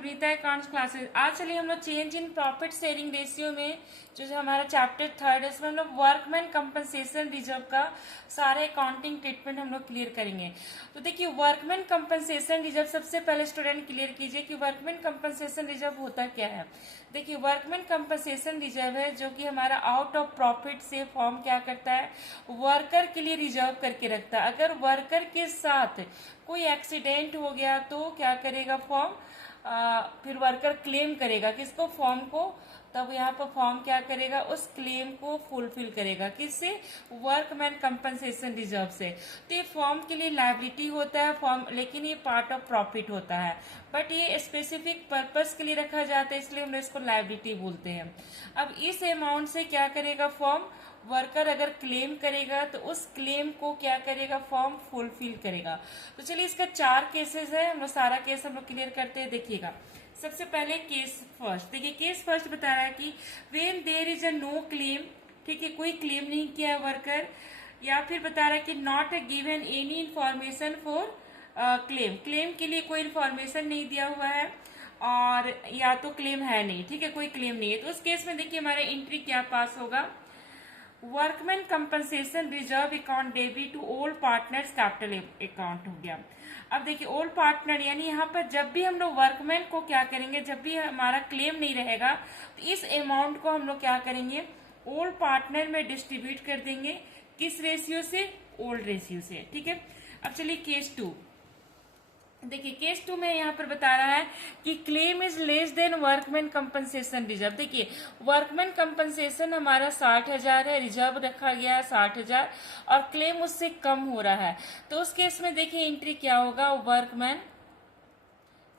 Preeta accounts classes. आज चलिए हम लोग change in profit sharing ratio में जो हमारा चैप्टर 3 है इसमें हम लोग वर्कमैन कंपनसेशन रिजर्व का सारे अकाउंटिंग ट्रीटमेंट हम लोग क्लियर करेंगे। तो देखिए वर्कमैन कंपनसेशन रिजर्व सबसे पहले स्टूडेंट क्लियर कीजिए कि वर्कमैन कंपनसेशन रिजर्व होता क्या है। देखिए वर्कमैन कंपनसेशन रिजर्व है जो कि हमारा आउट ऑफ प्रॉफिट से फॉर्म क्या करता है, वर्कर के लिए रिजर्व करके रखता है। अगर वर्कर के साथ कोई एक्सीडेंट हो गया तो क्या करेगा फॉर्म, फिर वर्कर क्लेम करेगा किसको, फॉर्म को। तब यहाँ पर फॉर्म क्या करेगा, उस क्लेम को फुलफिल करेगा किससे, वर्कमैन कंपनसेशन रिजर्व से। तो ये फॉर्म के लिए लायबिलिटी होता है फॉर्म, लेकिन ये पार्ट ऑफ प्रॉफिट होता है, बट ये स्पेसिफिक पर्पस के लिए रखा जाता है इसलिए हम लोग इसको लायबिलिटी बोलते हैं। अब इस अमाउंट से क्या करेगा फॉर्म, वर्कर अगर क्लेम करेगा तो उस क्लेम को क्या करेगा फॉर्म, फुलफिल करेगा। तो चलिए इसका 4 केसेस है, हम लोग सारा केस हम लोग क्लियर करते हैं। देखिएगा सबसे पहले केस फर्स्ट, देखिए केस फर्स्ट बता रहा है कि when there is a no claim, ठीक है, कोई क्लेम नहीं किया है वर्कर, या फिर बता रहा है कि not given any information for claim, claim के लिए कोई इंफॉर्मेशन नहीं दिया हुआ है, और या तो क्लेम है नहीं, ठीक है, कोई क्लेम नहीं है। तो उस केस में देखिए हमारा एंट्री क्या पास होगा, workman compensation reserve account debit to all partners capital account हो गया। अब देखिए ऑल पार्टनर यानी यहाँ पर जब भी हम लोग वर्कमैन को क्या करेंगे, जब भी हमारा क्लेम नहीं रहेगा तो इस अमाउंट को हम लोग क्या करेंगे, ऑल पार्टनर में डिस्ट्रीब्यूट कर देंगे। किस रेशियो से, ओल्ड रेशियो से, ठीक है। अब चलिए केस 2, देखिए केस 2 में यहाँ पर बता रहा है कि claim is less than workman compensation reserve. देखिए वर्कमैन कंपनसेशन हमारा 60,000 है, रिजर्व रखा गया है 60,000 और क्लेम उससे कम हो रहा है। तो उस केस में देखिए एंट्री क्या होगा, workman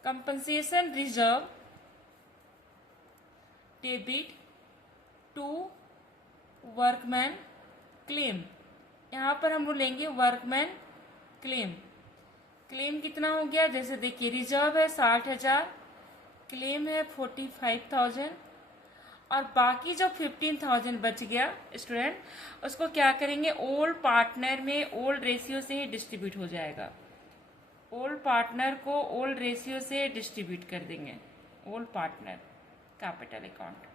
compensation reserve debit to workman claim. यहाँ पर हम लोग लेंगे वर्कमैन क्लेम। क्लेम कितना हो गया, जैसे देखिए रिजर्व है 60,000, क्लेम है 45,000 और बाकी जो 15,000 बच गया स्टूडेंट उसको क्या करेंगे, ओल्ड पार्टनर में ओल्ड रेशियो से ही डिस्ट्रीब्यूट हो जाएगा। ओल्ड पार्टनर को ओल्ड रेशियो से डिस्ट्रीब्यूट कर देंगे, ओल्ड पार्टनर कैपिटल अकाउंट,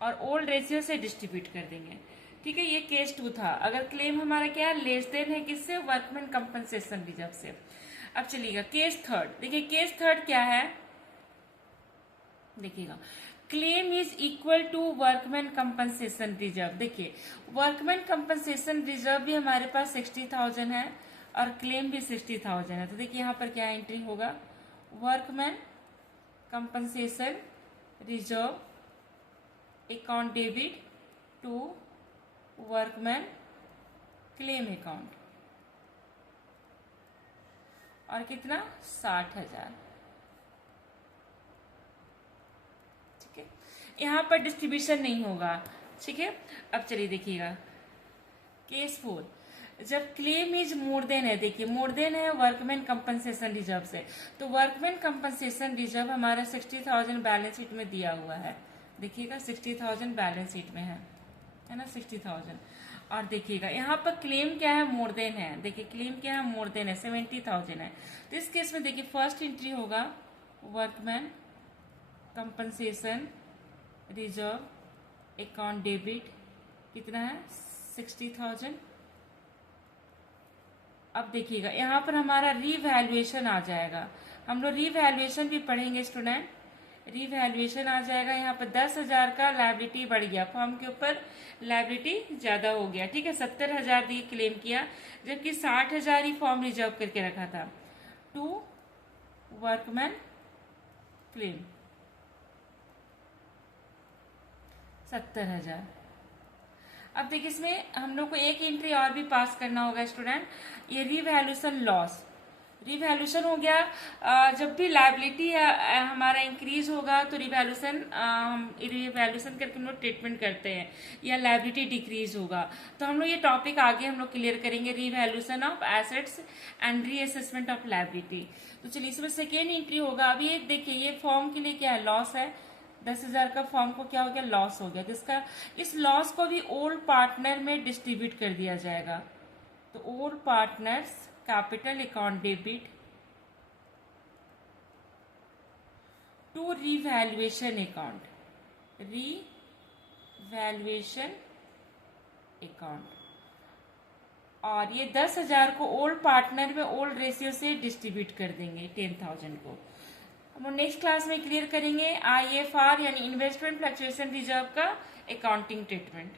और ओल्ड रेशियो से डिस्ट्रीब्यूट कर देंगे, ठीक है। ये केस 2 था। अगर क्लेम हमारा क्या है, लेस देन है किससे, वर्कमैन कंपनसेशन रिजर्व से। अब चलिएगा केस 3, देखिए केस 3 क्या है, देखिएगा claim is equal to workman compensation reserve. देखिए वर्कमैन कंपनसेशन रिजर्व भी हमारे पास 60,000 है और क्लेम भी 60,000 है। तो देखिए यहाँ पर क्या एंट्री होगा, workman compensation reserve account debit to workman claim account, और कितना 60,000, ठीक है। यहाँ पर डिस्ट्रीब्यूशन नहीं होगा, ठीक है। अब चलिए देखिएगा केस 4, जब क्लेम इज मोर देन है, देखिए मोर देन है वर्कमैन कंपनसेशन रिजर्व से, तो वर्कमैन कंपनसेशन रिजर्व हमारा 60,000 बैलेंस शीट में दिया हुआ है। देखिएगा 60,000 बैलेंस शीट में है ना 60,000, और देखिएगा यहाँ पर क्लेम क्या है, मोर देन है। देखिए क्लेम क्या है, मोर देन है 70,000 है। तो इस केस में देखिए फर्स्ट एंट्री होगा workman compensation reserve account debit, कितना है 60,000। अब देखिएगा यहाँ पर हमारा रीवैल्यूएशन आ जाएगा, हम लोग रीवैल्यूएशन भी पढ़ेंगे स्टूडेंट। रीवैल्यूएशन आ जाएगा, यहाँ पर 10,000 का लायबिलिटी बढ़ गया, फॉर्म के ऊपर लायबिलिटी ज्यादा हो गया, ठीक है। 70,000 दिए क्लेम किया, जबकि 60,000 ही फॉर्म रिजर्व करके रखा था। To workman claim 70,000। अब देखिए इसमें हम लोग को एक एंट्री और भी पास करना होगा स्टूडेंट, ये रीवैल्यूएशन लॉस। रिवैल्यूशन हो गया, जब भी लायबिलिटी हमारा इंक्रीज होगा तो रिवैल्यूशन करके हम लोग ट्रीटमेंट करते हैं, या लायबिलिटी डिक्रीज होगा तो हम लोग ये टॉपिक आगे हम लोग क्लियर करेंगे, revaluation of assets and reassessment of liability. तो चलिए इसमें सेकेंड एंट्री होगा। अभी ये देखिए ये फॉर्म के लिए क्या है, लॉस है, 10,000 का फॉर्म को क्या हो गया, लॉस हो गया, जिसका इस लॉस को भी ओल्ड पार्टनर में डिस्ट्रीब्यूट कर दिया जाएगा। तो old partners capital account debit to revaluation account, revaluation account. और ये 10,000 को ओल्ड पार्टनर में ओल्ड रेशियो से डिस्ट्रीब्यूट कर देंगे 10,000 को। हम नेक्स्ट क्लास में क्लियर करेंगे IFR यानी इन्वेस्टमेंट फ्लक्चुएशन रिजर्व का अकाउंटिंग ट्रीटमेंट।